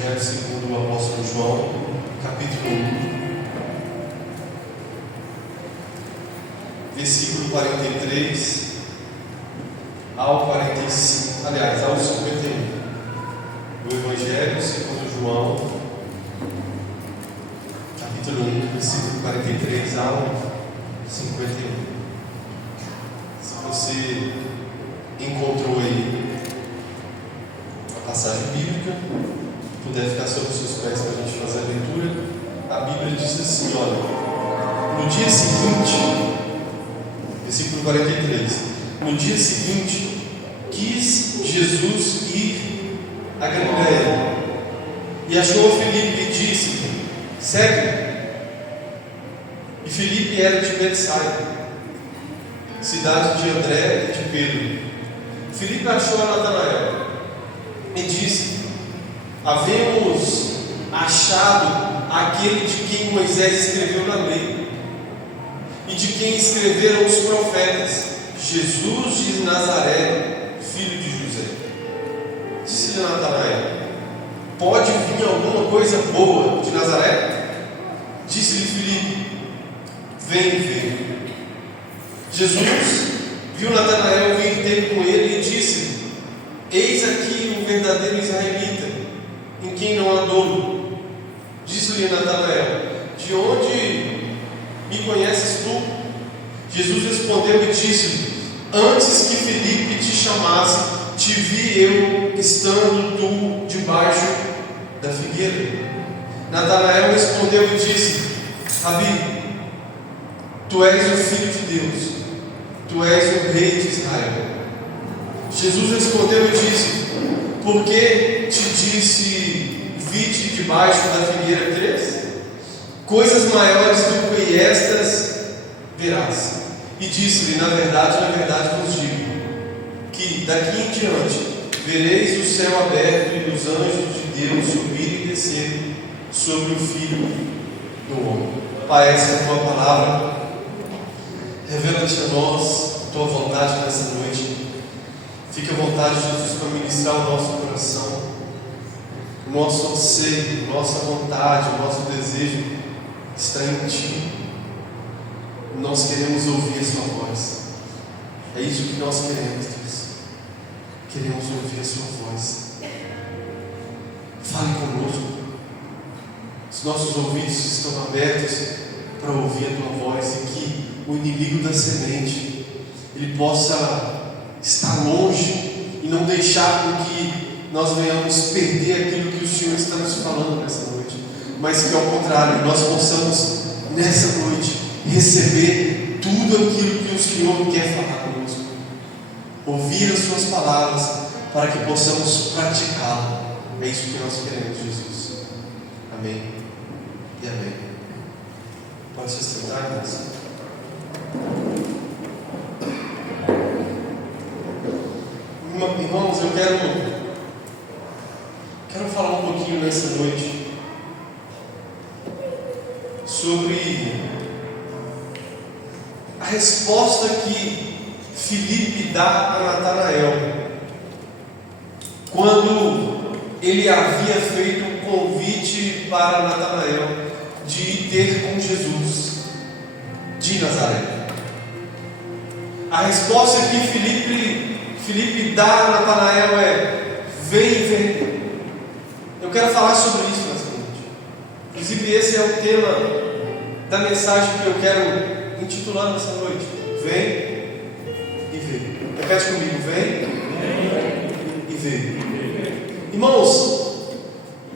Evangelho segundo o apóstolo João, capítulo 1, versículo 43 ao 45, aliás, ao 51. Do Evangelho segundo João, capítulo 1, versículo 43 ao 51. Se você encontrou aí a passagem bíblica, puder ficar sobre os seus pés para a gente fazer a leitura, a Bíblia diz assim: olha, no dia seguinte, versículo 43, no dia seguinte, quis Jesus ir a Galiléia e achou Filipe e disse: segue. E Filipe era de Betsaida, cidade de André e de Pedro. Filipe achou a Natanael e disse: havemos achado aquele de quem Moisés escreveu na lei e de quem escreveram os profetas, Jesus de Nazaré, filho de José. Disse-lhe Natanael: pode vir alguma coisa boa de Nazaré? Disse-lhe Filipe: vem ver. Jesus viu Natanael vir ter com ele e disse: eis aqui um verdadeiro israelita, em quem não há dolo. Disse-lhe Natanael: de onde me conheces tu? Jesus respondeu e disse: antes que Filipe te chamasse, te vi eu estando tu debaixo da figueira. Natanael respondeu e disse: Rabi, tu és o Filho de Deus, tu és o Rei de Israel. Jesus respondeu e disse: por que te disse, vi-te debaixo da figueira crês? Coisas maiores do que estas verás. E disse-lhe: na verdade vos digo, que daqui em diante vereis o céu aberto e os anjos de Deus subir e descer sobre o Filho do Homem. Pai, essa é a tua palavra. Revela-te a nós a tua vontade nessa noite. Fique à vontade, Jesus, para ministrar o nosso coração, o nosso anseio, a nossa vontade, o nosso desejo está em Ti. Nós queremos ouvir a Sua voz. É isso que nós queremos, Deus. Queremos ouvir a Sua voz. Fale conosco. Os nossos ouvidos estão abertos para ouvir a Tua voz e que o inimigo da semente ele possa estar longe e não deixar com que nós venhamos perder aquilo que o Senhor está nos falando nessa noite, mas que ao contrário, nós possamos nessa noite receber tudo aquilo que o Senhor quer falar conosco, ouvir as Suas palavras para que possamos praticá-las. É isso que nós queremos, Jesus. Amém e amém. Pode se sentar, irmãos. Irmãos, eu quero falar um pouquinho nessa noite sobre a resposta que Filipe dá a Natanael quando ele havia feito um convite para Natanael de ir ter com Jesus de Nazaré. A resposta que Filipe dá a Natanael é: vem ver. Eu quero falar sobre isso nessa noite. Inclusive esse é o tema da mensagem que eu quero intitular nessa noite: vem e vê. Repete comigo: vem e vê. Irmãos,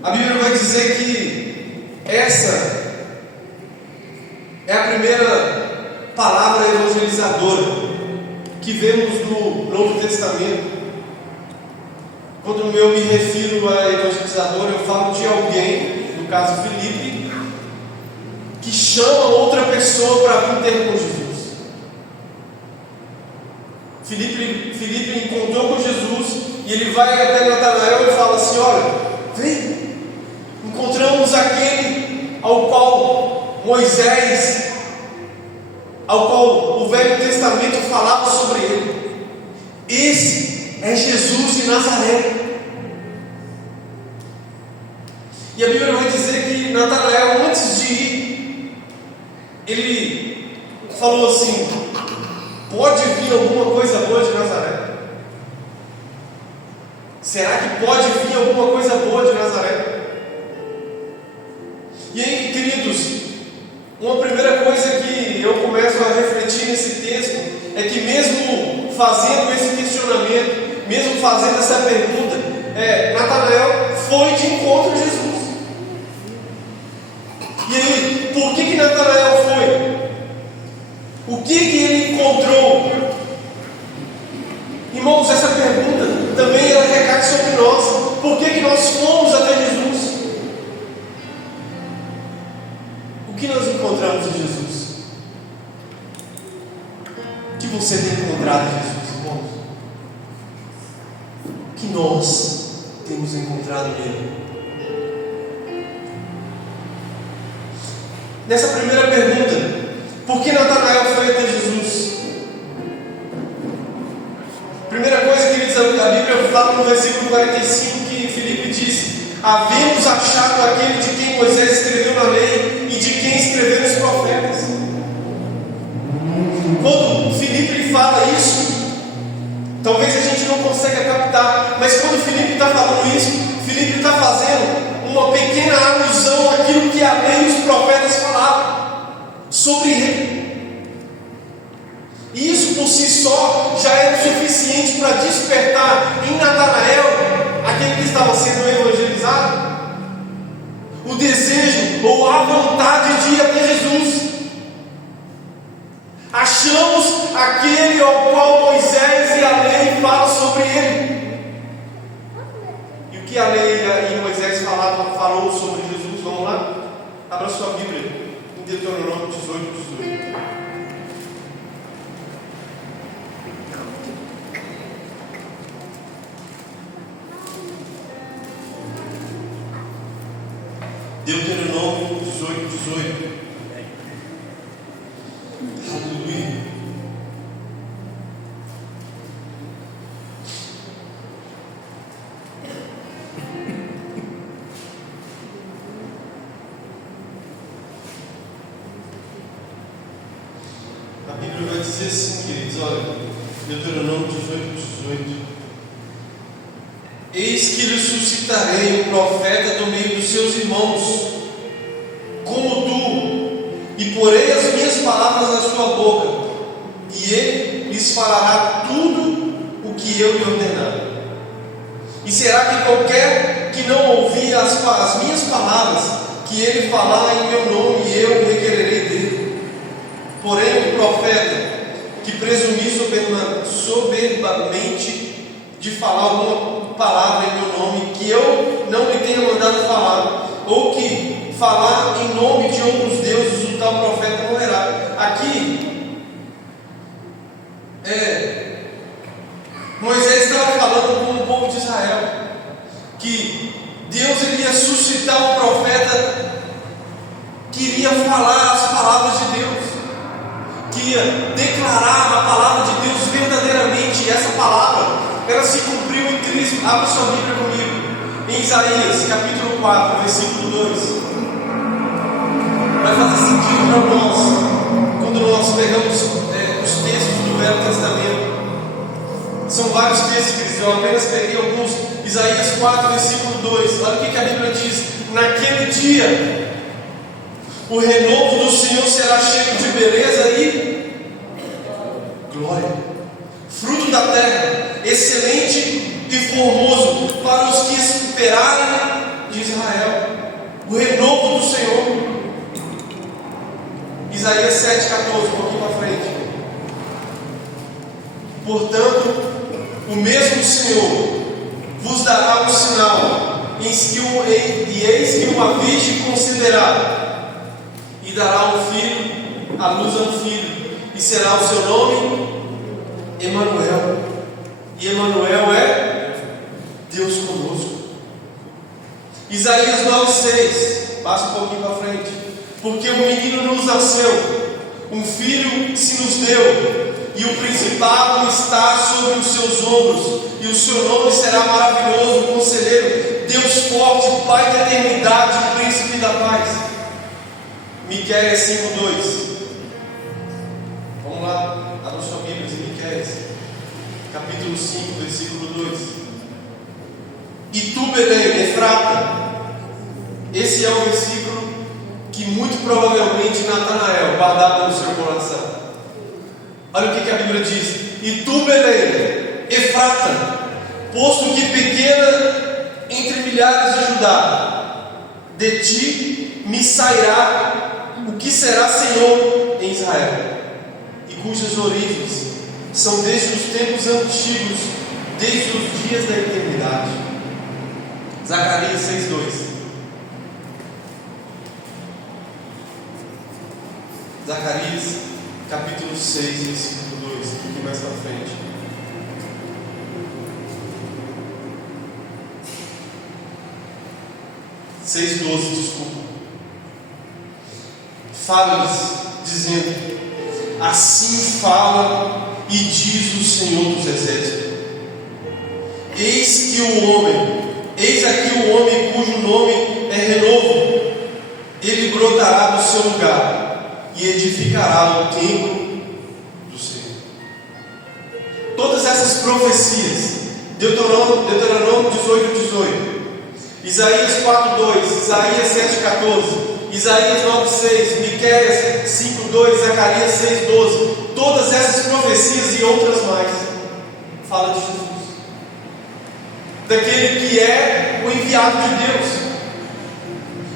a Bíblia vai dizer que essa é a primeira palavra evangelizadora que vemos no Novo Testamento. Quando eu me refiro a evangelizador, eu falo de alguém, no caso Filipe, que chama outra pessoa para vir ter com Jesus. Filipe encontrou com Jesus e ele vai até Natanael e fala assim: olha, vem, encontramos aquele ao qual Moisés, ao qual o Velho Testamento falava sobre ele. Esse é Jesus de Nazaré. E a Bíblia vai dizer que Natanael, antes de ir, ele falou assim: pode vir alguma coisa boa de Nazaré? Será que pode vir alguma coisa boa de Nazaré? E aí, queridos, uma primeira coisa que eu começo a refletir nesse texto é que, mesmo fazendo esse questionamento, mesmo fazendo essa pergunta, Natanael foi de encontro a Jesus. E aí, por que Natanael foi? O que ele encontrou? Irmãos, essa pergunta também ela recai sobre nós. Por que nós fomos até Jesus? O que nós encontramos em Jesus? O que você tem encontrado em Jesus, irmãos? O que nós temos encontrado nele? Nessa primeira pergunta, por que Natanael foi até Jesus? Primeira coisa, queridos, a Bíblia fala no versículo 45 que Filipe disse: havemos achado aquele de quem Moisés escreveu na lei e de quem escreveram os profetas. Quando Filipe fala isso, talvez a gente não consiga captar, mas quando Filipe está falando isso, Filipe está fazendo uma pequena alusão àquilo que a lei e os profetas falavam sobre ele. E isso por si só já era suficiente para despertar em Natanael, aquele que estava sendo evangelizado, o desejo ou a vontade de ir até Jesus. Achamos aquele ao qual Moisés e a lei falam sobre ele. E o que a lei e Moisés falou sobre Jesus? Vamos lá? Abra sua Bíblia em Deuteronômio 18. Deuteronômio 18. Aleluia. A Bíblia vai dizer assim, queridos, olha, Deuteronômio 18. Eis que lhe suscitarei um profeta do meio dos seus irmãos, como tu, e porei as minhas palavras na sua boca, e ele lhes falará tudo o que eu lhe ordenar. E será que qualquer que não ouvir as minhas palavras, que ele falar em meu nome, eu requererei dele. Porém, o profeta que presumir soberbamente de falar alguma palavra em meu nome, que eu não lhe tenha mandado falar, ou que falar em nome de outros deuses, o tal profeta morrerá. Aqui, Moisés estava falando com o povo de Israel, que Deus iria suscitar um profeta que iria falar as palavras de Deus, que ia declarar a palavra de Deus verdadeiramente. E essa palavra, ela se cumpriu em Cristo. Abra sua Bíblia comigo em Isaías capítulo 4, versículo 2. Vai fazer sentido para nós quando nós pegamos os textos do Velho Testamento. São vários textos, queridos, eu apenas peguei alguns. Isaías 4, versículo 2. Olha o que a Bíblia diz: naquele dia o renovo do Senhor será cheio de beleza e glória, fruto da terra, excelente e formoso para os que esperarem de Israel. O renovo do Senhor. Isaías 7,14, um pouquinho para frente. Portanto, o mesmo Senhor vos dará um sinal, e eis que uma virgem conceberá, e dará um filho, à luz a um filho, e será o seu nome Emanuel. E Emanuel é Deus conosco. Isaías 9,6, passa um pouquinho para frente. Porque um menino nos nasceu, um filho se nos deu, e o principado está sobre os seus ombros, e o seu nome será maravilhoso, Conselheiro, Deus forte, Pai da eternidade, príncipe da paz. Miqueias 5:2. Vamos lá, abra sua Bíblia em Miqueias, capítulo 5, versículo 2. E tu, Belém, Efrata. Esse é o versículo que muito provavelmente Natanael guardava no seu coração. Olha o que a Bíblia diz: e tu, Belém, Efrata, posto que pequena entre milhares de Judá, de ti me sairá o que será Senhor em Israel, e cujas origens são desde os tempos antigos, desde os dias da eternidade. Zacarias 6:2. Zacarias capítulo 6, versículo 2, um pouquinho mais para frente. Seis 12, desculpa. Fala-lhes, dizendo: assim fala e diz o Senhor dos Exércitos: eis aqui o homem cujo nome é renovo, ele brotará do seu lugar e edificará o templo do Senhor. Todas essas profecias, Deuteronômio 18:18, Isaías 4:2, Isaías 7:14, Isaías 9:6, Miqueias 5:2, Zacarias 6:12, todas essas profecias e outras mais falam de Jesus, daquele que é o enviado de Deus.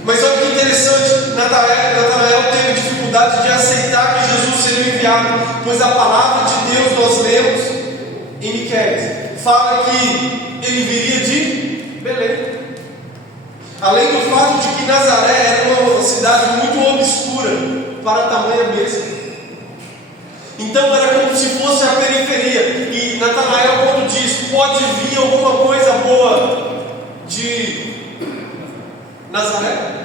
Mas olha que interessante, Natanael teve dificuldade de aceitar que Jesus seria o enviado, pois a palavra de Deus, nós lemos em Miqueias, fala que ele viria de Belém. Além do fato de que Nazaré era uma cidade muito obscura para tamanha mesa, então era como se fosse a periferia. E Natanael, quando diz pode vir alguma coisa boa de Nazaré,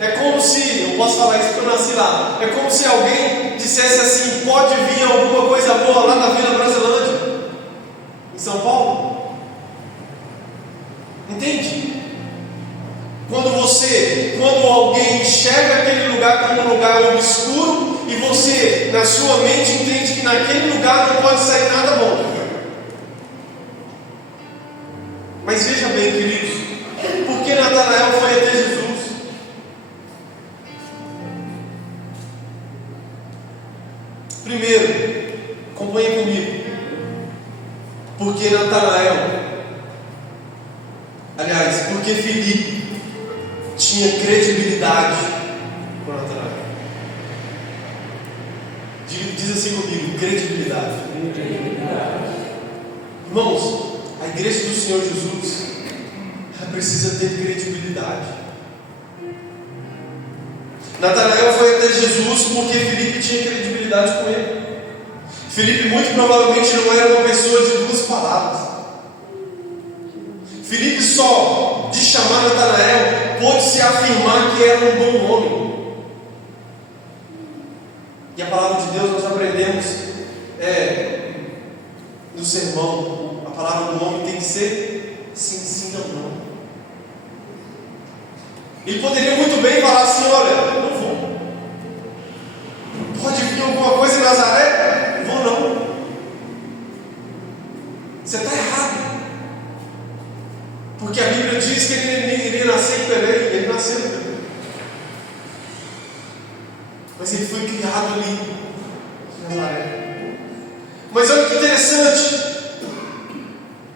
é como se, eu posso falar isso porque eu nasci lá, é como se alguém dissesse assim: pode vir alguma coisa boa lá na Vila Brasilândia, em São Paulo. Entende? Quando alguém enxerga aquele lugar como um lugar obscuro, e você, na sua mente, entende que naquele lugar não pode sair nada bom. Mas veja bem, queridos, por que Natanael foi até Jesus? Primeiro, acompanhe comigo, porque porque Filipe tinha credibilidade com Natanael. Diz assim comigo: credibilidade. Irmãos, a igreja do Senhor Jesus, ela precisa ter credibilidade. Natanael foi até Jesus porque Filipe tinha credibilidade com ele. Filipe muito provavelmente não era uma pessoa de duas palavras. Filipe só de chamar Natanael pôde se afirmar que era um bom homem. E a palavra de Deus nós aprendemos no sermão, a palavra do homem tem que ser sim, sim, não, não. Ele poderia muito bem falar assim: olha, eu não vou. Pode vir alguma coisa em Nazaré? Vou não. Você está errado. Porque a Bíblia diz que ele iria nascer em Belém. Ele nasceu em Belém. Mas ele foi criado ali, em Nazaré. Mas olha que interessante.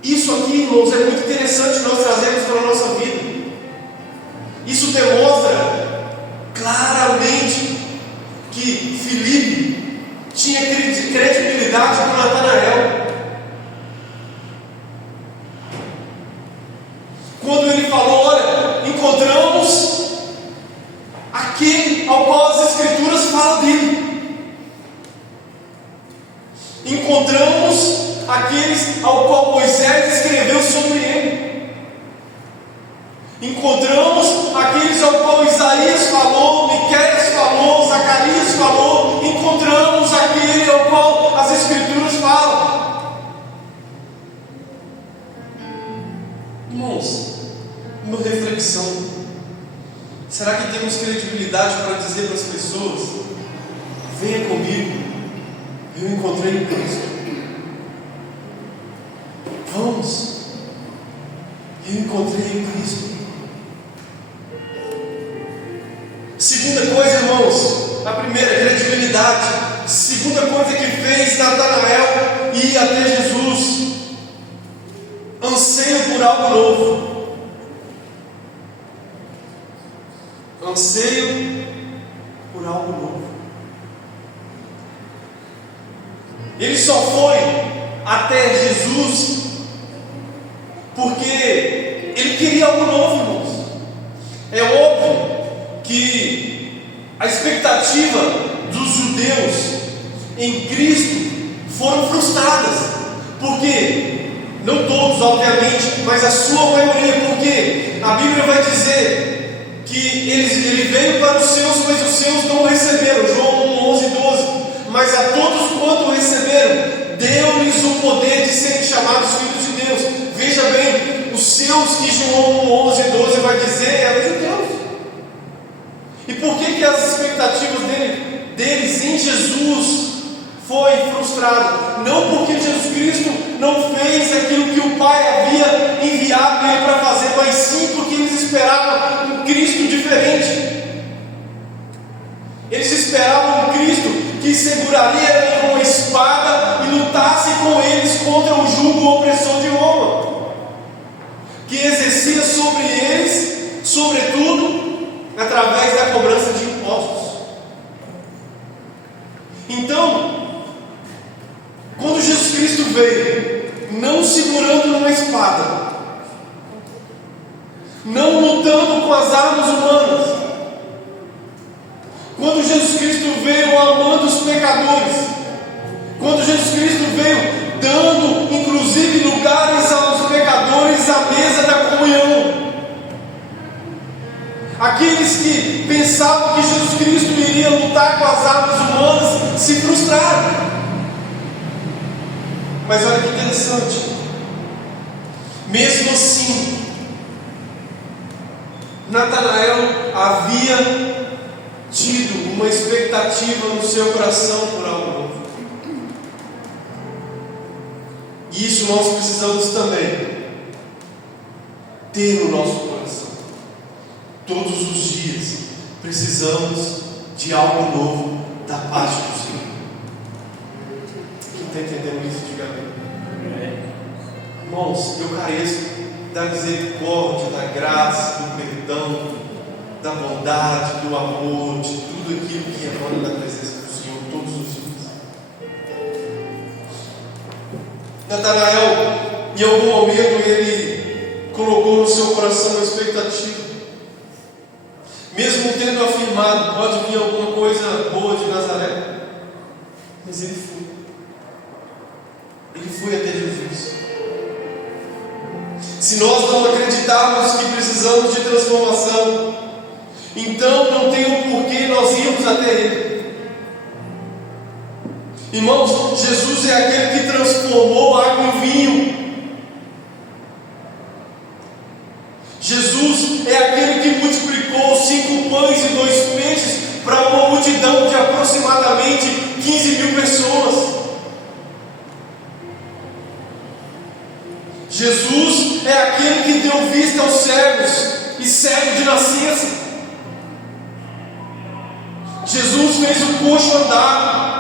Isso aqui, irmãos, é muito interessante nós trazermos para a nossa vida. Isso demonstra claramente que Filipe tinha credibilidade com Natanael. Quando ele falou: olha, encontramos aquele ao qual as Escrituras falam dele. Encontramos aqueles ao qual Moisés escreveu sobre ele. Encontramos aqueles ao qual Isaías falou, Miqueias falou, Zacarias falou. Encontramos aquele ao qual as Escrituras falam. Irmãos, uma reflexão. Será que temos credibilidade para dizer para as pessoas: venha comigo, eu encontrei o Cristo. Vamos, eu encontrei o Cristo. Segunda coisa, irmãos, a primeira, credibilidade. Segunda coisa que fez Natanael ir até Jesus: anseio por algo novo. Anseio por algo novo. Ele só foi até Jesus porque ele queria algo novo, irmãos. É óbvio que a expectativa dos judeus em Cristo foram frustradas, porque não todos, obviamente, mas a sua maioria, porque a Bíblia vai dizer que ele veio para os seus, mas os seus não o receberam. João 11, 12. Mas a todos quanto o receberam, deu-lhes o poder de serem chamados filhos de Deus. Veja bem, os seus que João 11, 12 vai dizer eram judeus. E por que as expectativas deles em Jesus foi frustrado? Não porque Jesus Cristo não fez aquilo que o Pai havia enviado ele para fazer, mas sim porque eles esperavam um Cristo diferente. Eles esperavam um Cristo que seguraria uma espada e lutasse com eles contra o jugo opressor de Roma, que exercia sobre eles, sobretudo, através da cobrança de impostos. Então, quando Jesus Cristo veio, não segurando numa espada, não lutando com as armas humanas, quando Jesus Cristo veio amando os pecadores, quando Jesus Cristo veio dando inclusive lugares aos pecadores à mesa da comunhão, aqueles que pensavam que Jesus Cristo iria lutar com as armas humanas se frustraram. Mas olha que interessante, mesmo assim, Natanael havia tido uma expectativa no seu coração por algo novo. E isso nós precisamos também ter no nosso coração. Todos os dias precisamos de algo novo da parte do Senhor. Quem está entendendo isso, diga amém. Irmãos, eu careço da misericórdia, da graça, do perdão, da bondade, do amor, de tudo aquilo que emana da presença do Senhor todos os dias. Natanael, em algum momento, ele colocou no seu coração uma expectativa. Mesmo tendo afirmado, pode vir alguma coisa boa de Nazaré, mas ele foi. Ele foi até Jesus. Se nós não acreditarmos que precisamos de transformação, então não tem um porquê nós irmos até Ele. Irmãos, Jesus é aquele que transformou água em vinho. Jesus é aquele que multiplicou 5 pães e 2 peixes para uma multidão de aproximadamente 15 mil pessoas. Jesus é aquele que deu vista aos cegos e cego de nascença. Jesus fez o coxo andar.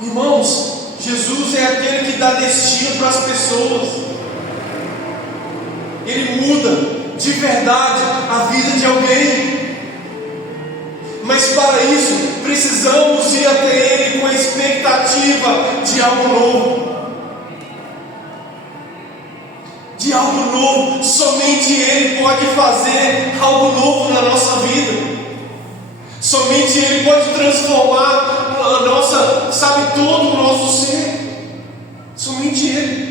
Irmãos, Jesus é aquele que dá destino para as pessoas. Ele muda de verdade a vida de alguém. Mas para isso precisamos ir até Ele com a expectativa de algo novo. De algo novo. Somente Ele pode fazer algo novo na nossa vida. Somente Ele pode transformar a nossa, sabe, todo o nosso ser. Somente Ele.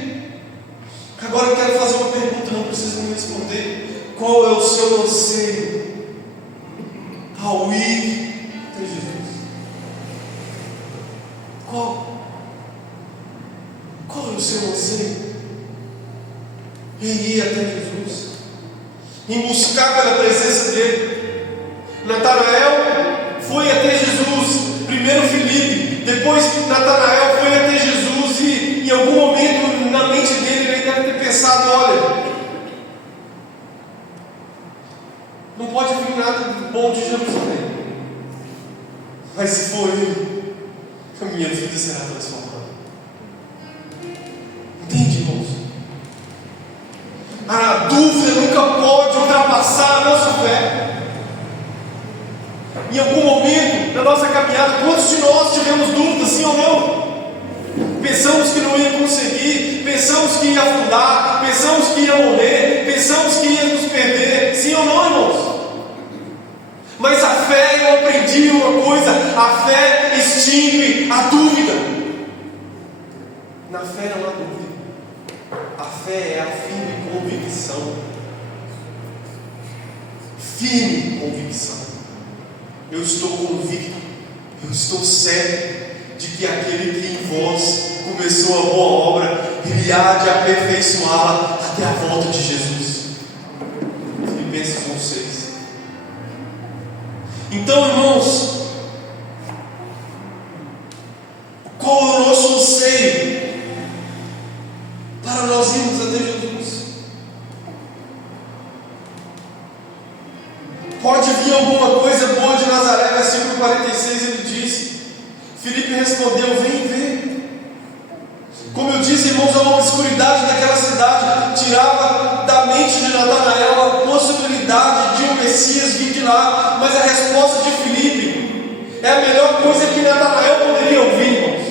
Agora eu quero fazer uma pergunta, não precisa me responder. Qual é o seu anseio ao ir até Jesus? Qual é o seu anseio? em ir até Jesus, em buscar pela presença dele. Natanael foi até Jesus, primeiro Filipe, depois Natanael foi até Jesus, e em algum momento na mente dele ele deve ter pensado: olha, não pode vir nada bom de Jerusalém, mas se for ele, a minha vida será transformada. Entende, irmãos? A dúvida nunca pode ultrapassar a nossa fé. Em algum momento da nossa caminhada, quantos de nós tivemos dúvidas, sim ou não? Pensamos que não ia conseguir, pensamos que ia afundar, pensamos que ia morrer, pensamos que ia nos perder, sim ou não, irmãos? Mas a fé, eu aprendi uma coisa: a fé extingue a dúvida. Na fé não há dúvida. A fé é a firme convicção. Firme convicção. Eu estou convicto, eu estou certo de que aquele que em vós começou a boa obra, ele há de aperfeiçoá-la até a volta de Jesus. Filipenses 1:6. Então, irmãos, qual é o nosso anseio para nós irmos até Jesus? Pode vir alguma coisa boa de Nazaré, versículo 46, ele disse. Filipe respondeu: vem ver. Como eu disse, irmãos, a obscuridade daquela cidade tirava da mente de Natanael a possibilidade de um Messias vir de lá. Mas a resposta de Filipe é a melhor coisa que Natanael poderia ouvir, irmãos: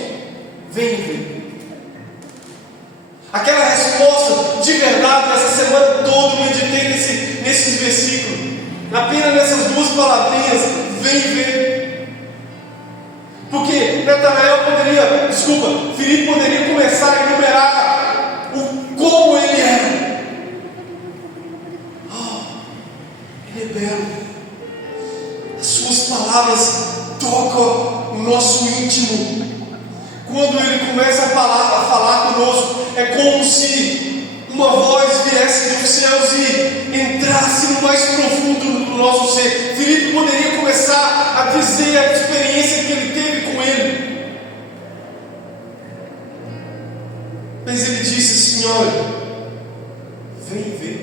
vem ver. Aquela resposta de verdade, essa semana toda eu meditei nesses versículos. Apenas nessas duas palavrinhas: vem ver. Porque Filipe poderia começar a enumerar como ele era. Ele é belo. As suas palavras tocam o nosso íntimo. Quando ele começa a falar conosco, é como se uma voz viesse dos céus e entrasse no mais profundo do nosso ser. Filipe poderia começar a dizer a experiência que ele teve com ele. Mas ele disse assim: olha, vem ver.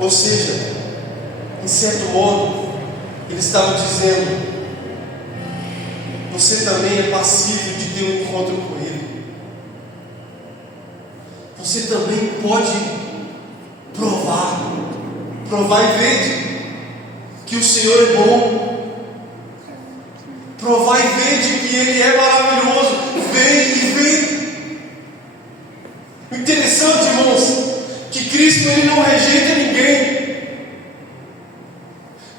Ou seja, em certo modo, ele estava dizendo: você também é passível de ter um encontro com ele. Você também pode provar e ver que o Senhor é bom, provar e ver de que Ele é maravilhoso. Vem e vem. O interessante, irmãos, que Cristo Ele não rejeita ninguém,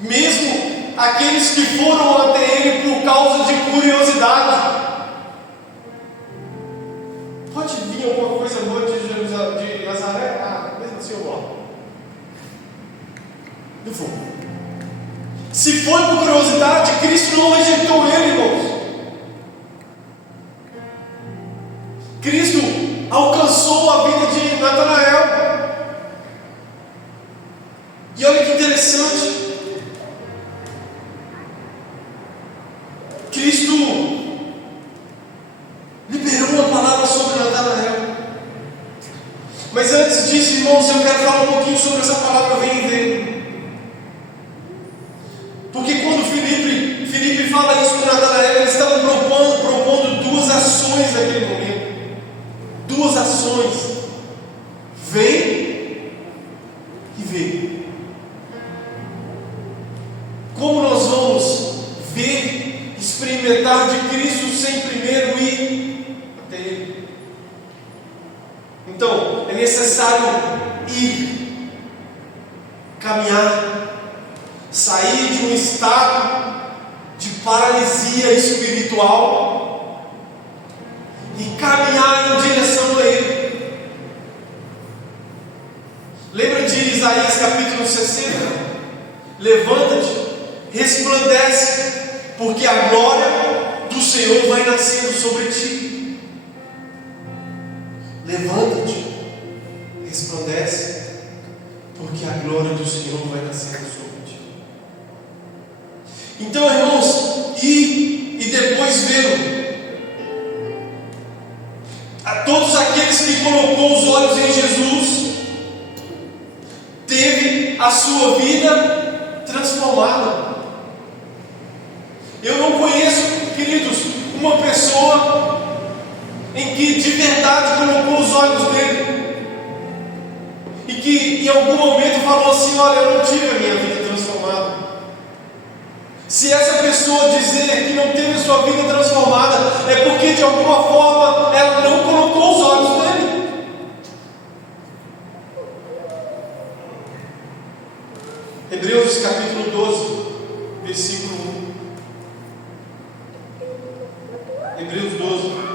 mesmo aqueles que foram até Ele por causa de curiosidade. Pode vir alguma coisa boa de Nazaré? Mesmo assim eu gosto. Eu vou. Se foi por curiosidade, Cristo não rejeitou ele, irmãos. Cristo alcançou a vida de Natanael. E olha que interessante. Cristo liberou uma palavra sobre Natanael. Mas antes disso, irmãos, eu quero falar um pouquinho sobre essa palavra vem e vem. Porque quando Filipe fala isso para Natanael, eles estavam propondo duas ações naquele momento. Duas ações. Vem e vê. Como nós vamos ver, experimentar de Cristo sem primeiro ir até Ele? Então, é necessário ir, caminhar, sair de um estado de paralisia espiritual e caminhar em direção a Ele. Lembra de Isaías capítulo 60? Levanta-te, resplandece, porque a glória do Senhor vai nascendo sobre ti. Levanta-te, resplandece, porque a glória do Senhor vai nascer sobre ti. Então, irmãos, e depois vê-lo. A todos aqueles que colocou os olhos em Jesus, teve a sua vida transformada. Eu não conheço, queridos, uma pessoa em que de verdade colocou os olhos nele e que em algum momento falou assim: olha, eu não tive a minha vida transformada. Se essa pessoa dizer que não teve a sua vida transformada, é porque de alguma forma ela não colocou os olhos nele. Hebreus capítulo 12, versículo 1. Hebreus 12.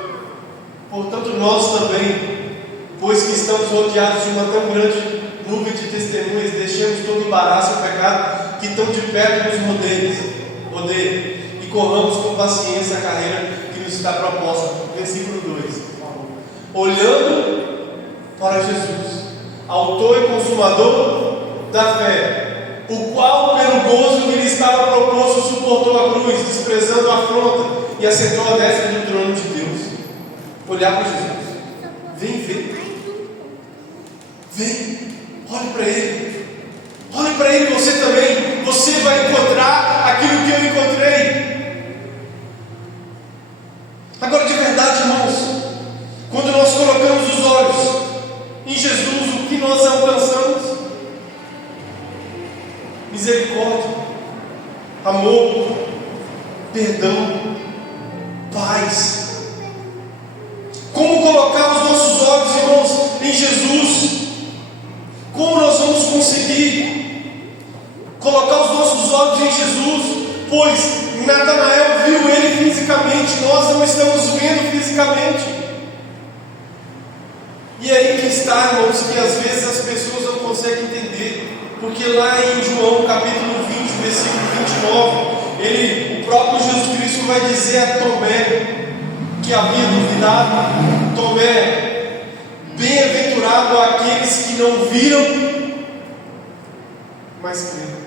Portanto, nós também, pois que estamos rodeados de uma tão grande nuvem de testemunhas, deixemos todo embaraço e pecado que tão de perto nos rodeia, e corramos com paciência a carreira que nos está proposta. Versículo 2. Olhando para Jesus, autor e consumador da fé, o qual, pelo gozo que lhe estava proposto, suportou a cruz, desprezando a afronta, e assentou à destra do trono de Deus. Olhar para Jesus. Vem ver. Vem. Olhe para Ele. Olhe para Ele você também. Você vai encontrar aquilo que eu encontrei. Agora, de verdade, irmãos, quando nós colocamos os olhos em Jesus, o que nós alcançamos? Misericórdia, amor, perdão, paz. Como colocar os nossos olhos, irmãos, em Jesus? Como nós vamos conseguir colocar os nossos olhos em Jesus? Pois Natanael viu Ele fisicamente, nós não estamos vendo fisicamente. E aí que está, irmãos, que às vezes as pessoas não conseguem entender. Porque lá em João capítulo 20, versículo 29, o próprio Jesus Cristo vai dizer a Tomé, que havia duvidado: Tomé, bem-aventurado aqueles que não viram, mas creram.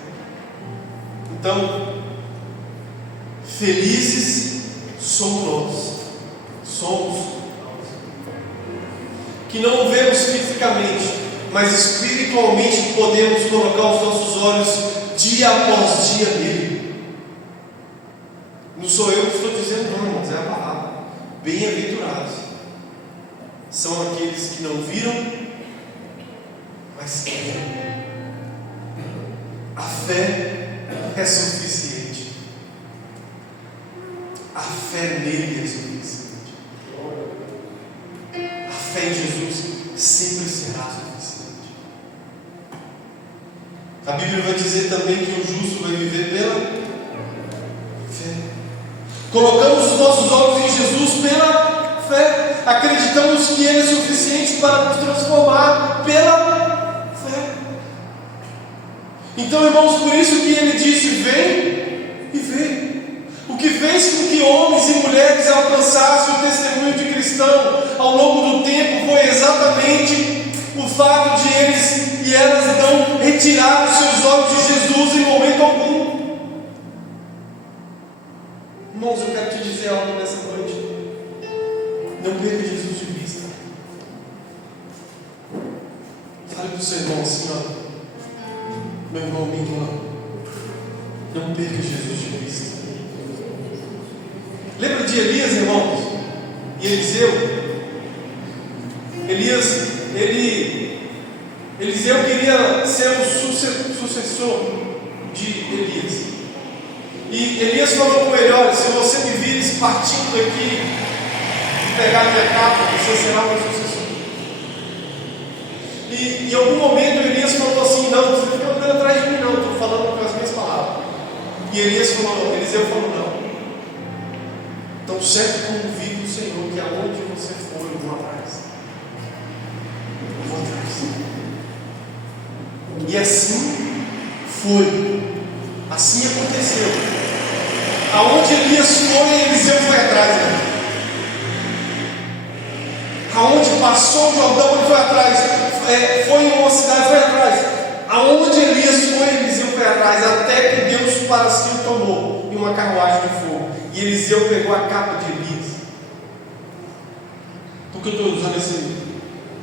Então, felizes somos nós, que não vemos fisicamente, mas espiritualmente podemos colocar os nossos olhos dia após dia nele. Não sou eu que estou dizendo, não, irmãos, é a palavra. Bem-aventurados são aqueles que não viram, mas creram. A fé é suficiente. A fé nele é suficiente. A fé em Jesus sempre será suficiente. A Bíblia vai dizer também que o justo vai viver pela fé. Colocamos os nossos olhos em Jesus pela fé. Acreditamos que Ele é suficiente para nos transformar pela fé. Então, irmãos, por isso que Ele disse: vem e vê. O que fez com que homens e mulheres alcançassem o testemunho de cristão ao longo do tempo foi exatamente o fato de eles e elas não retirarem os seus olhos de Jesus em momento algum. Irmãos, eu quero te dizer algo nessa noite: não perca Jesus de vista. Fale para o seu irmão assim: ó, meu irmão, minha irmã, não perca Jesus de vista. Lembra de Elias, irmãos? E Eliseu? Eliseu queria ser o sucessor de Elias. E Elias falou com ele: olha, se você me vires partindo daqui e pegar minha capa, você será o meu sucessor. E em algum momento Elias falou assim: não, você não fica andando atrás de mim, não, estou falando com as minhas palavras. E Eliseu falou: não. Tão certo como vive o Senhor, que aonde você for, eu vou atrás. Eu vou atrás. E assim foi. Assim aconteceu. Aonde Elias foi, Eliseu foi atrás dele. Aonde passou o Jordão, ele foi atrás. Foi para si o tomou em uma carruagem de fogo. E Eliseu pegou a capa de Elias. Por que eu estou usando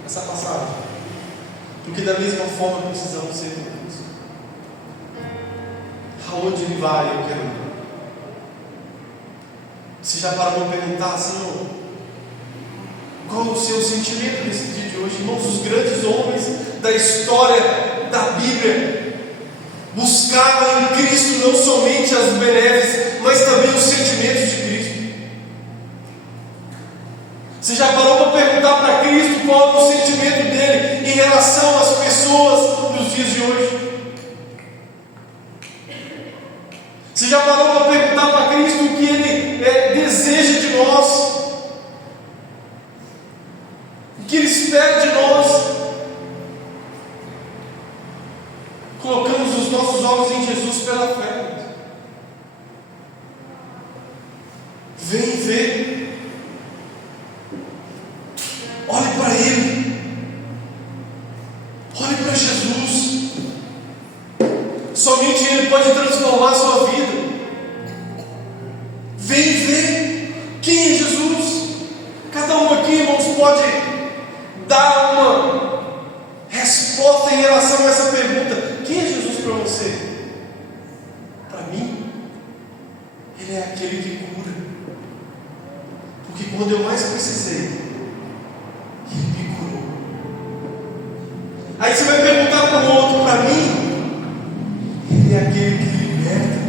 essa passagem? Porque da mesma forma precisamos ser com Cristo. Aonde Ele vai, eu quero ir. Você já parou para perguntar, Senhor, qual o seu sentimento nesse dia de hoje? Irmãos, os grandes homens da história da Bíblia buscavam em Cristo não somente as benesses, mas também os sentimentos de Cristo. Você já parou para perguntar para Cristo qual é o sentimento dele em relação às pessoas nos dias de hoje? Você já parou para perguntar para Cristo o que Ele deseja de nós? O que Ele espera de nós? Colocamos os nossos olhos em Jesus pela fé. Vem ver. Olhe para Ele. Olhe para Jesus. Somente Ele pode transformar a sua vida. Vem ver quem é Jesus. Cada um aqui, irmãos, pode dar uma resposta em relação a essa pergunta: quem é Jesus para você? Para mim, Ele é aquele que cura. Porque quando eu mais precisei, Ele me curou. Aí você vai perguntar para o outro: para mim, Ele é aquele que liberta.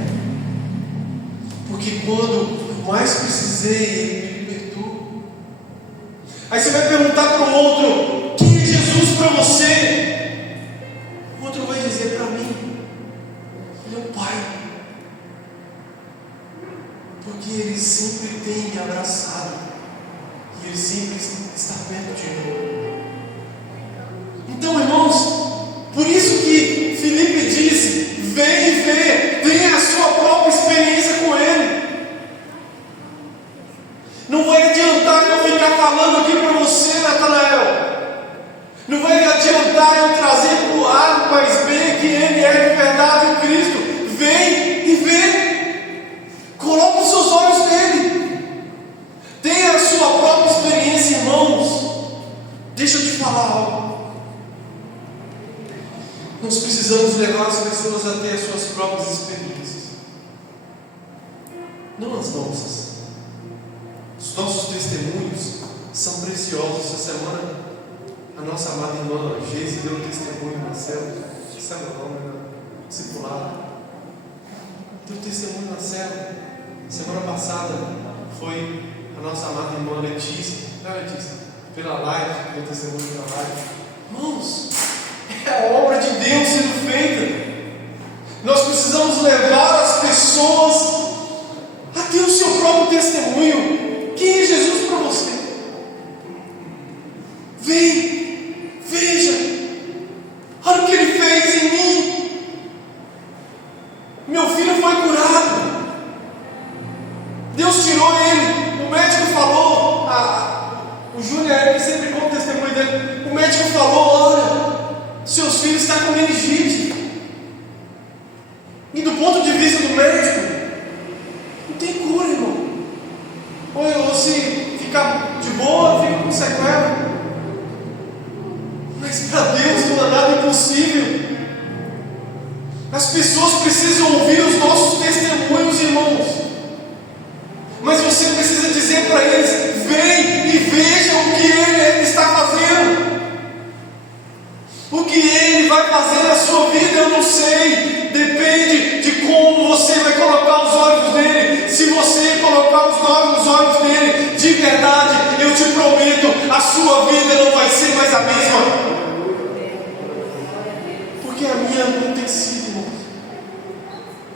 Porque quando eu mais precisei, Ele me libertou. Aí você vai perguntar para o outro: quem é Jesus para você? O outro vai dizer: para mim, Ele é o Pai. Porque Ele sempre tem me abraçado. E Ele sempre está perto de mim. Então, irmãos, por isso que Filipe disse: vem e vê, tenha a sua própria experiência com Ele. Não vai adiantar eu ficar falando aqui para você, Natanael. Não vai adiantar eu trazer para o A mais B que Ele é de verdade o Cristo. Vem e vê. Coloque os seus olhos nele. Tenha a sua própria experiência, irmãos. Deixa eu te falar algo. Nós precisamos levar as pessoas a ter as suas próprias experiências, não as nossas. Os nossos testemunhos são preciosos. Essa semana, a nossa amada irmã Geise deu um testemunho na célula. Célula não, né? Discipulado. Deu testemunho na célula. Semana passada foi a nossa amada irmã Letícia. Não, Letícia? Pela live, deu testemunho pela live. Irmãos, é a obra de Deus sendo feita. Nós precisamos levar as pessoas a ter o seu próprio testemunho. Quem é Jesus para você? Vem, veja. Olha o que Ele fez em mim. Meu filho foi curado. Deus tirou ele. O médico falou, o Júnior é que sempre conta o testemunho dele. O médico falou: olha, seus filhos estão com meningite. E do ponto de vista do médico, não tem cura, irmão. Ou se ficar de boa, fica com sequela. Mas para Deus não há nada impossível. As pessoas precisam ouvir os nossos testemunhos, irmãos. Mas você precisa dizer para eles: vem e veja o que Ele está fazendo. O que Ele vai fazer na sua vida, eu não sei. Depende de como você vai colocar os olhos nele. Se você colocar os olhos nele de verdade, eu te prometo, a sua vida não vai ser mais a mesma. Porque a minha não tem sido, irmãos.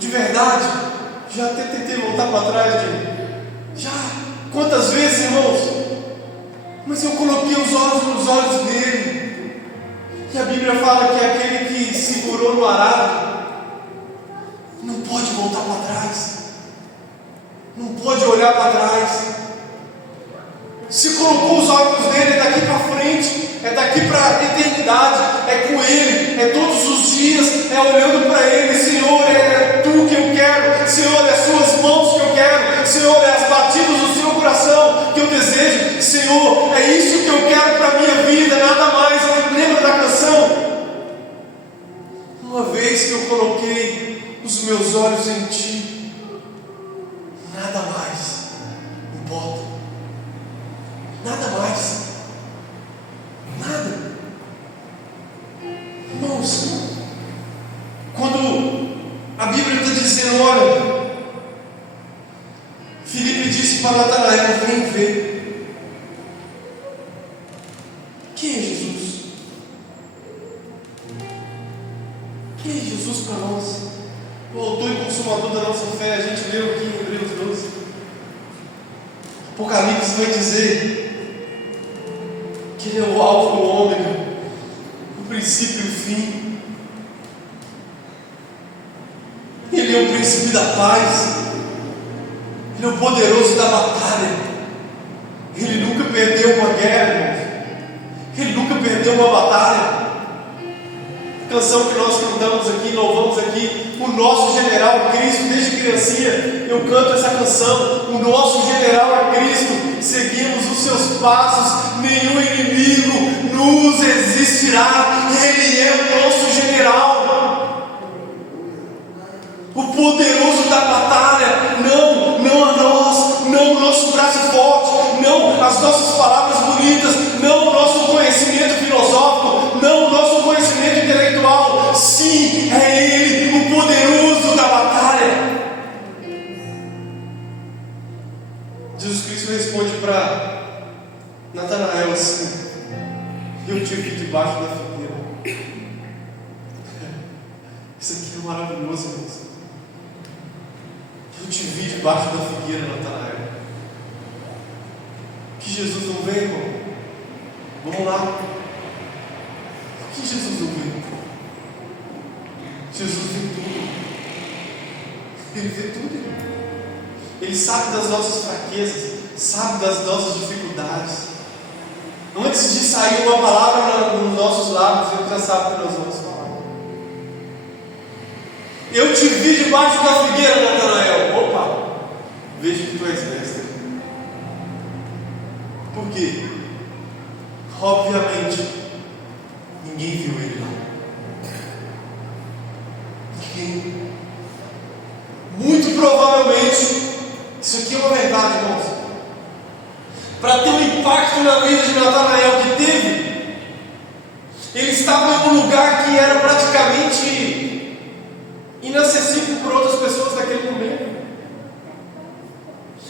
De verdade, já até tentei voltar para trás já. Quantas vezes, irmãos? Mas eu coloquei os olhos nos olhos dele. E a Bíblia fala que aquele que segurou no arado não pode voltar para trás. Não pode olhar para trás. Se colocou os olhos nele, é daqui para frente, é daqui para a eternidade, é com Ele, é todos os dias, é olhando para Ele. Senhor, é Tu que eu quero, Senhor, é as Suas mãos que eu quero, Senhor, é as batidas do Seu coração que eu desejo, Senhor, é isso que eu quero para a minha vida, nada mais. Lembra da canção? Uma vez que eu coloquei os meus olhos em Ti, nada mais importa, nada mais, nada. Irmãos, quando a Bíblia está dizendo, olha, Filipe disse para Natanael, vem ver. Quem é Jesus? Quem é Jesus para nós? O autor e consumador da nossa fé, a gente leu aqui em Hebreus 12. Apocalipse vai dizer que Ele é o alfa e o ômega, o princípio e o fim. Ele é o príncipe da paz. Ele é o poderoso da batalha. Ele nunca perdeu uma guerra, irmãos. Ele nunca perdeu uma batalha. A canção que nós cantamos aqui, louvamos aqui, o nosso general Cristo, desde criancinha eu canto essa canção. O nosso general é Cristo, seguimos os seus passos, nenhum inimigo nos resistirá. Ele é o nosso general, o poderoso da batalha. Não a nós, não o nosso braço forte, não as nossas palavras bonitas, não o nosso conhecimento filosófico, não o nosso conhecimento intelectual. Sim, é Ele, o poderoso da batalha. Jesus Cristo responde para Natanael assim: eu te vi debaixo da figueira. Isso aqui é maravilhoso, irmãos. Eu te vi debaixo da figueira, Natanael. Que Jesus não vem, irmão? Vamos lá. Que Jesus não vem? Jesus vê tudo. Ele vê tudo, irmão. Ele sabe das nossas fraquezas, sabe das nossas dificuldades. Antes de sair uma palavra nos nossos lábios, Ele já sabe o que nós vamos falar. Eu te vi debaixo da figueira, Natanael. Opa, vejo que tu és mestre. Por quê? Obviamente, ninguém viu ele lá. Ninguém. Muito provavelmente, isso aqui é uma verdade, irmãos. Para ter um impacto na vida de Natanael que teve, ele estava em um lugar que era praticamente inacessível por outras pessoas naquele momento.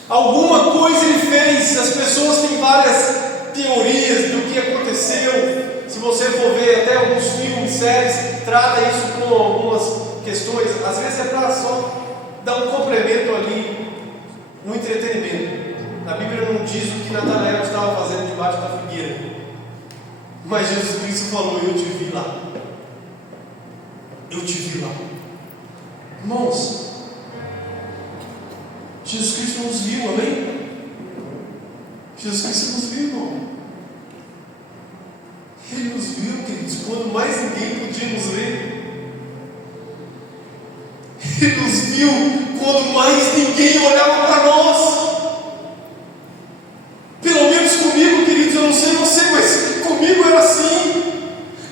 Alguma coisa ele fez. As pessoas têm várias teorias do que aconteceu. Se você for ver até alguns filmes, séries, trata isso com algumas questões. Às vezes é para só dar um complemento ali, um entretenimento. A Bíblia não diz o que Natanael estava fazendo debaixo da figueira, mas Jesus Cristo falou: eu te vi lá. Eu te vi lá. Irmãos, Jesus Cristo nos viu, amém? Jesus Cristo nos viu, irmão. Ele nos viu, queridos, quando mais ninguém podia nos ver. Ele nos viu quando mais ninguém olhava para nós. Pelo menos comigo, queridos, eu não sei você, mas comigo era assim.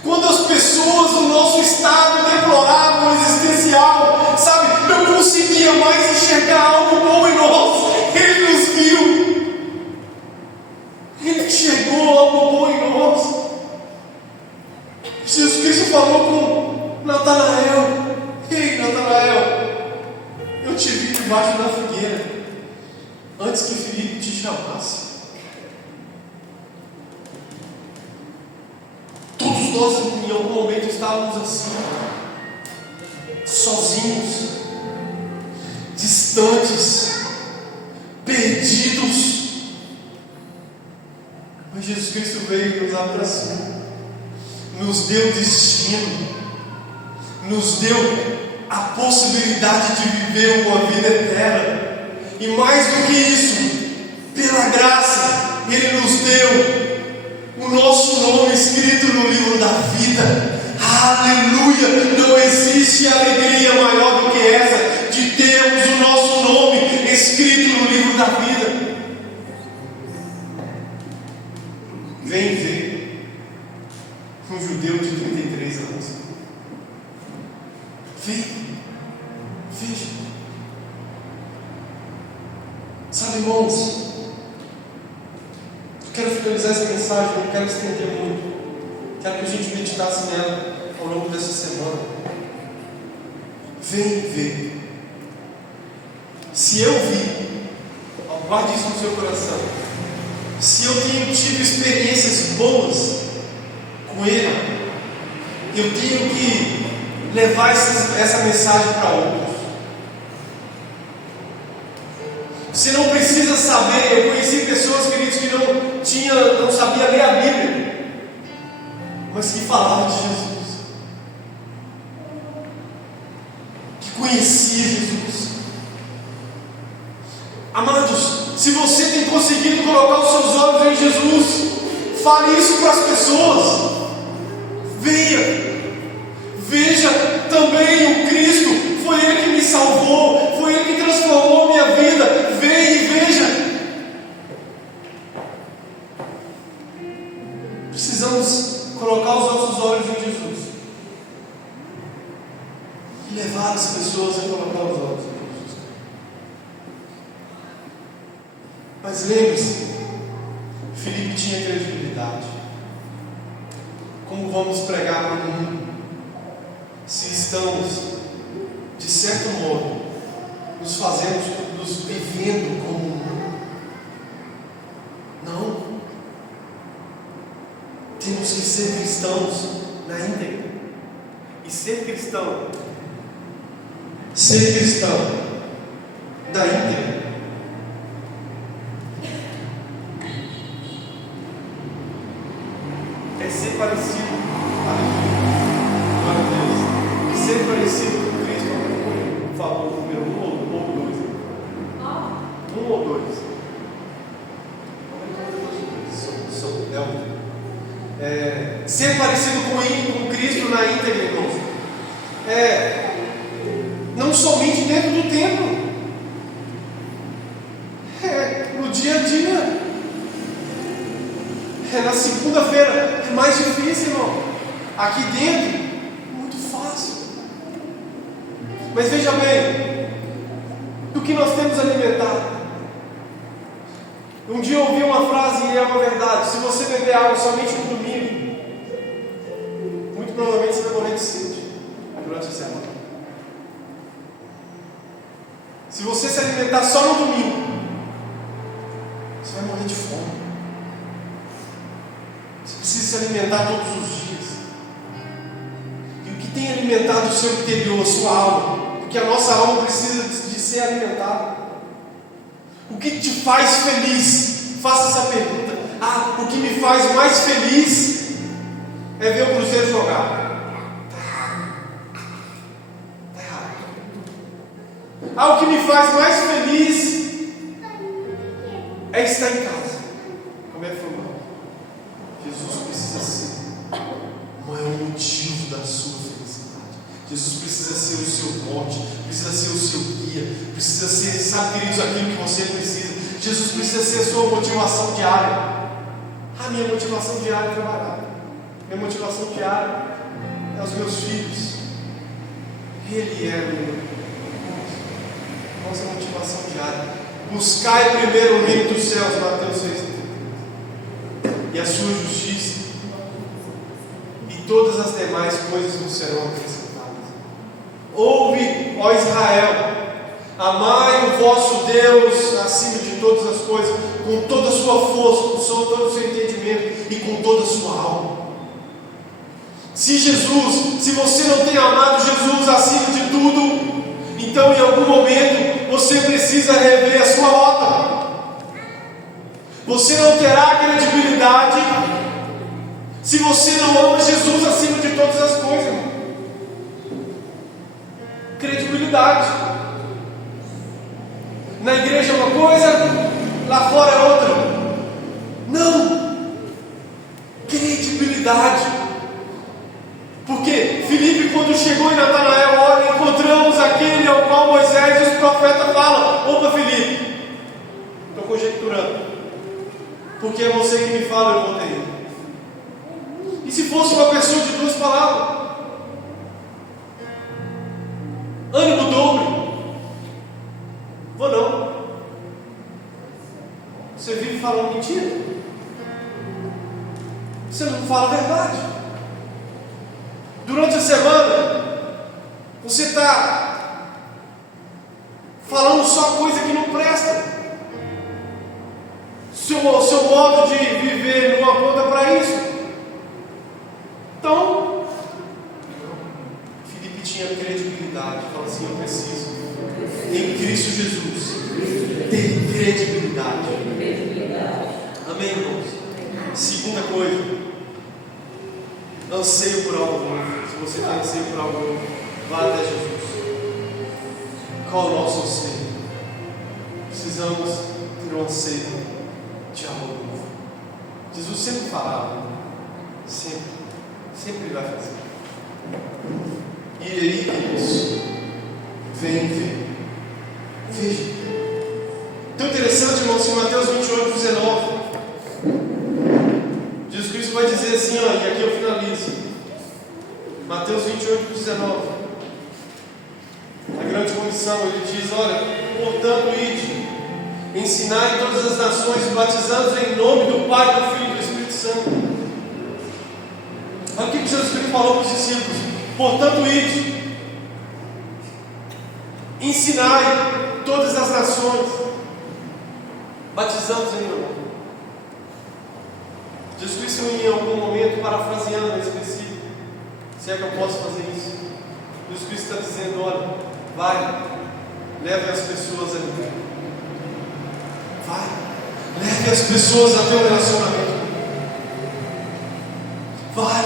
Quando as pessoas do nosso estado deplorável, existencial, sabe, não conseguia mais enxergar algo bom em nós, Ele nos viu. Ele enxergou algo bom em nós. Jesus Cristo falou com Natanael: ei, Natanael, eu te vi debaixo da figueira antes que Filipe te chamasse. Todos nós em algum momento estávamos assim, sozinhos, distantes, perdidos. Mas Jesus Cristo veio e nos abraçou, nos deu destino, nos deu a possibilidade de viver uma vida eterna. E mais do que isso, pela graça, Ele nos deu o nosso nome escrito no livro da vida. Aleluia! Não existe alegria maior do que essa. de termos o nosso nome escrito no livro da vida. Vem ver um judeu de 33 anos. Vem, veja. Sabe, irmãos, eu quero finalizar essa mensagem, não quero estender muito. Quero que a gente meditasse nela ao longo dessa semana. Vem ver. Se eu vi, guarde isso no seu coração. Se eu tenho tido experiências boas com Ele, eu tenho que levar essa mensagem para outros. Você não precisa saber. Eu conheci pessoas, queridos, que não sabiam ler a Bíblia, mas que falavam de Jesus, que conhecia Jesus. Amados, se você tem conseguido colocar os seus olhos em Jesus, fale isso para as pessoas. Veja também o Cristo. Foi Ele que me salvou, foi Ele que transformou a minha vida. Venha e veja. Precisamos colocar os nossos olhos em Jesus e levar as pessoas a colocar os olhos em Jesus. Mas lembre-se, Filipe tinha credibilidade. Como vamos pregar para o mundo se estamos, de certo modo, nos vivendo como um mundo? Não. Temos que ser cristãos na íntegra. E ser cristão na íntegra, é ser parecido, glória a Deus, ser parecido com Cristo. Por favor, número 1 ou 2? 1 ou 2? Ser parecido com Cristo na íntegra, irmãos, não somente dentro do templo, no dia a dia, na segunda-feira. É mais difícil, irmão. Aqui dentro, muito fácil. Mas veja bem, do que nós temos alimentado. Um dia eu ouvi uma frase e é uma verdade: se você beber água somente no domingo, muito provavelmente você vai morrer de sede durante a semana. Se você se alimentar só no domingo, você vai morrer de fome. Você precisa se alimentar todos os dias. E o que tem alimentado o seu interior, a sua alma? Porque a nossa alma precisa de ser alimentada. O que te faz feliz? Faça essa pergunta. O que me faz mais feliz é ver o Cruzeiro jogar. Está errado. O que me faz mais feliz é estar em casa. Como é que foi, irmão? Jesus precisa ser o maior motivo da sua felicidade. Jesus precisa ser o seu norte, precisa ser o seu guia, precisa ser, sabe, queridos, aquilo que você precisa. Jesus precisa ser a sua motivação diária. Minha motivação diária é trabalhar. Minha motivação diária é os meus filhos. Ele é a nossa motivação diária. Buscai primeiro o reino dos céus, Mateus 6, e a sua justiça, e todas as demais coisas nos serão acrescentadas. Ouve, ó Israel, amai o vosso Deus acima de todas as coisas, com toda a sua força, com todo o seu entendimento e com toda a sua alma. Se você não tem amado Jesus acima de tudo, então em algum momento você precisa rever a sua rota. Você não terá credibilidade se você não ama Jesus acima de todas as coisas. Credibilidade. Na igreja é uma coisa, lá fora é outra. Não. Credibilidade. Porque Filipe, quando chegou em Natanael, olha, encontramos aquele ao qual Moisés porque é você que me fala, eu vou ter. E se fosse uma pessoa de 2 palavras? Ânimo dobre. Vou não. Você vive falando mentira. Você não fala a verdade. Durante a semana, você está falando só coisa que não presta. Seu modo de viver não aponta para isso. Então, Filipe tinha credibilidade. Fala assim: eu preciso, em Cristo Jesus, ter credibilidade. Amém, irmãos? Segunda coisa, anseio por algo novo. Se você tem anseio por algo novo, vá até Jesus. Qual o nosso anseio? Precisamos ter um anseio de algo novo. Jesus sempre falava, sempre ele vai fazer. E aí, queridos, vem. Veja. Tão interessante, irmãos, em Mateus 28, 19. Jesus Cristo vai dizer assim, ó, e aqui eu finalizo. Mateus 28, 19. A grande comissão, ele diz: olha, portanto, ide, ensinai todas as nações, batizando-os em nome do Pai, do Filho e do Espírito Santo. Olha o que Jesus Cristo falou para os discípulos: portanto, ide, ensinai todas as nações, batizando-os em meu nome. Jesus Cristo, em algum momento, parafraseando esse versículo, se é que eu posso fazer isso, Jesus Cristo está dizendo: olha, vai, leve as pessoas a mim. Vai, leve as pessoas a ter um relacionamento. Vai,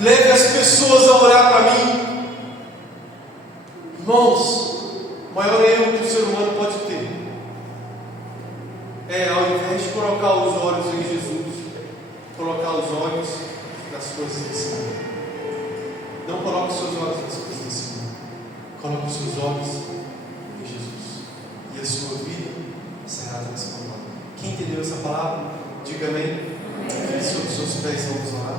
leve as pessoas a orar para mim. Irmãos, o maior erro que o ser humano pode ter é, ao invés de colocar os olhos em Jesus, colocar os olhos nas coisas desse mundo. Não coloque os seus olhos nas coisas desse mundo. Coloque os seus olhos em Jesus. E a sua vida será transformada. Quem entendeu essa palavra? Diga amém. Sobre os seus pés, vamos orar.